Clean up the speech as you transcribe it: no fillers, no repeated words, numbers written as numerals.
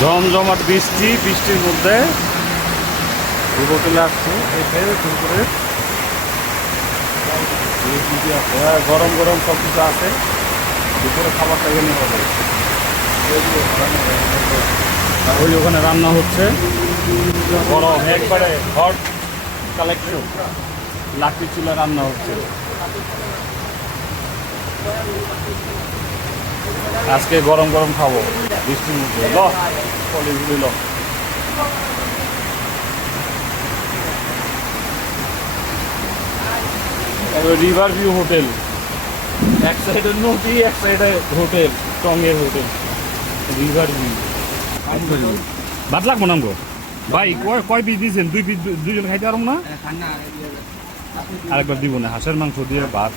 জমজমাট বৃষ্টি, বৃষ্টির মধ্যে হোটেলে আসছে দুপুরে গরম গরম সব কিছু আছে। দুপুরে খাবারটা এনে হবে, ওই ওখানে রান্না হচ্ছে গরম একবারে হট কালেকশন, লাকড়ি চুলা রান্না হচ্ছে। আজকে গরম গরম খাবো বৃষ্টির মধ্যে। কলেজগুলি রিভার ভিউ হোটেল, এক সাইডে নদী এক সাইডে হোটেল, টঙ্গের হোটেল রিভার ভিউ। ভাত লাগবো না গো ভাই, কয় পিস দিয়েছেন? দুই পিস, দুইজন খাইতে পারবো না? আরেকবার দিব না, হাঁসের মাংস দিয়ে ভাত।